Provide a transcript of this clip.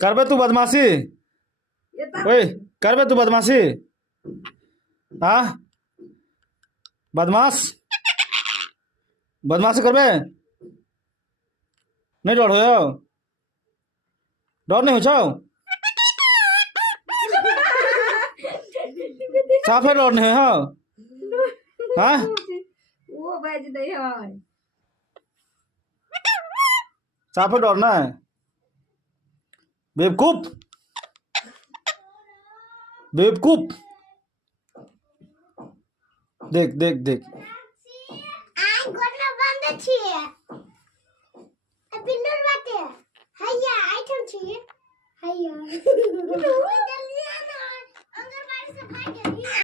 करबे तू बदमाशी? ओए, करबे तू बदमाशी? हाँ, बदमाश, बदमाशी करबे? नहीं डर हो? डर नहीं हो? साफे डर नहीं हो? हाँ, वो बाज दे है साफे डरना है? बेवकूफ, बेवकूफ। देख देख देख, I'm gonna run the chair. A pillar water. Hiya, I don't see it. Hiya. अंदर बारिश से भाग